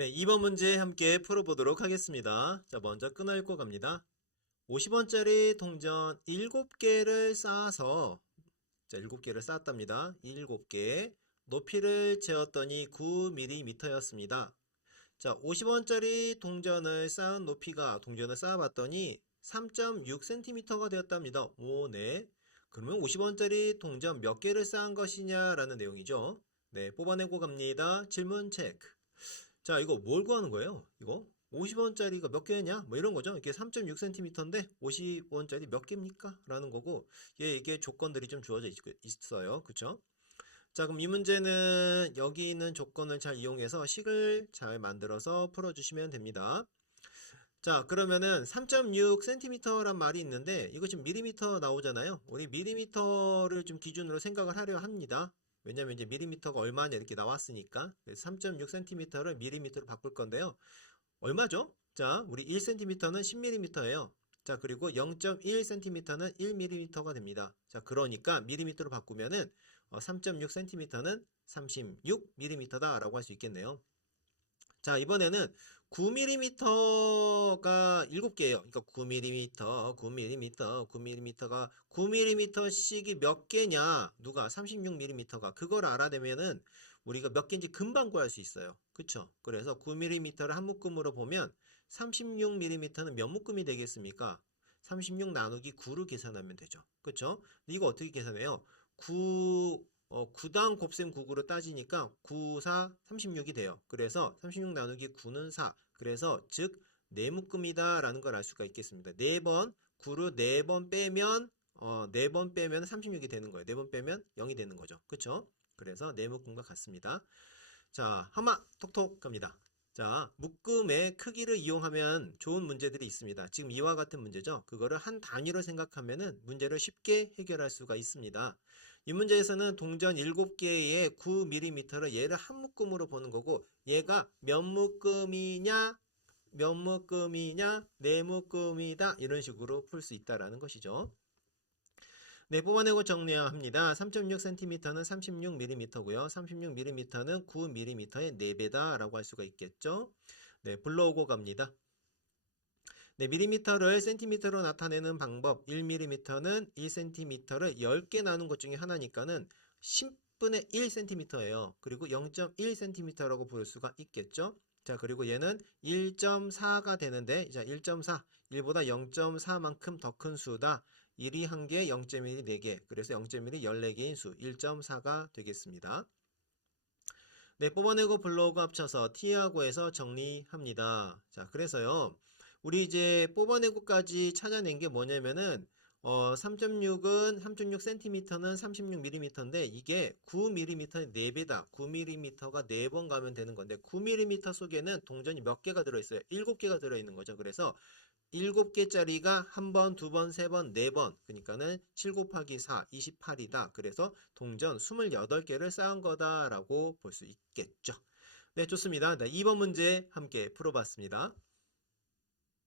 네, 2번 문제 함께 풀어보도록 하겠습니다. 자, 먼저 끊어 읽고 갑니다. 50원짜리 동전 7개를 쌓아서 자, 7개를 쌓았답니다. 7개. 높이를 재었더니 9mm였습니다. 자, 50원짜리 동전을 쌓은 높이가 동전을 쌓아봤더니 3.6cm가 되었답니다. 오, 네. 그러면 50원짜리 동전 몇 개를 쌓은 것이냐라는 내용이죠. 네, 뽑아내고 갑니다. 질문 체크. 자, 이거 뭘 구하는 거예요? 이거 50원짜리가 몇 개냐? 뭐 이런 거죠. 이게 3.6cm인데 50원짜리 몇 개입니까? 라는 거고, 예, 이게 조건들이 좀 주어져 있- 있어요. 그쵸? 자, 그럼 이 문제는 여기 있는 조건을 잘 이용해서 식을 잘 만들어서 풀어주시면 됩니다. 자, 그러면은 3.6cm란 말이 있는데, 이거 지금 밀리미터 나오잖아요. 우리 밀리미터를 좀 기준으로 생각을 하려 합니다. 왜냐면 이제 밀리미터가 얼마냐 이렇게 나왔으니까. 그래서 3.6cm를 밀리미터로 바꿀 건데요. 얼마죠? 자, 우리 1cm는 10mm예요. 자, 그리고 0.1cm는 1mm가 됩니다. 자, 그러니까 밀리미터로 바꾸면은 3.6cm는 36mm다라고 할 수 있겠네요. 자, 이번에는 9mm가 7개예요. 그러니까 9mm, 9mm, 9mm가 9mm씩이 몇 개냐? 누가 36mm가 그걸 알아내면은 우리가 몇 개인지 금방 구할 수 있어요. 그쵸? 그래서 9mm를 한 묶음으로 보면 36mm는 몇 묶음이 되겠습니까? 36 나누기 9로 계산하면 되죠. 그쵸? 이거 어떻게 계산해요? 9, 어, 9당 곱셈 99로 따지니까 9, 4, 36이 돼요. 그래서 36 나누기 9는 4. 그래서 즉, 네 묶음이다 라는 걸 알 수가 있겠습니다. 네 번, 9로 네번 빼면, 어, 네번 빼면 36이 되는 거예요. 네번 빼면 0이 되는 거죠. 그쵸? 그래서 네 묶음과 같습니다. 자, 하마 톡톡 갑니다. 자, 묶음의 크기를 이용하면 좋은 문제들이 있습니다. 지금 이와 같은 문제죠. 그거를 한 단위로 생각하면은 문제를 쉽게 해결할 수가 있습니다. 이 문제에서는 동전 7개의 9mm를 얘를 한 묶음으로 보는 거고 얘가 몇 묶음이냐 몇 묶음이냐 네 묶음이다 이런 식으로 풀 수 있다라는 것이죠. 네, 뽑아내고 정리해야 합니다. 3.6cm는 36mm고요. 36mm는 9mm의 4배다라고 할 수가 있겠죠. 네, 불러오고 갑니다. 네, 밀리미터를 센티미터로 나타내는 방법 1mm는 1cm를 10개 나눈 것 중에 하나니까는 10분의 1cm예요. 그리고 0.1cm라고 부를 수가 있겠죠. 자, 그리고 얘는 1.4가 되는데 자, 1.4 1보다 0.4만큼 더 큰 수다. 1이 1개, 0.1이 4개. 그래서 0.1이 14개인 수 1.4가 되겠습니다. 네, 뽑아내고 불러오고 합쳐서 t하고 해서 정리합니다. 자, 그래서요. 우리 이제 뽑아내고까지 찾아낸 게 뭐냐면은 어, 3.6은 3.6cm는 36mm인데 이게 9mm의 4배다. 9mm가 4번 가면 되는 건데 9mm 속에는 동전이 몇 개가 들어있어요? 7개가 들어있는 거죠. 그래서 7개짜리가 한 번, 두 번, 세 번, 네 번. 그러니까는 7 곱하기 4, 28이다. 그래서 동전 28개를 쌓은 거다라고 볼 수 있겠죠. 네, 좋습니다. 네, 2번 문제 함께 풀어봤습니다.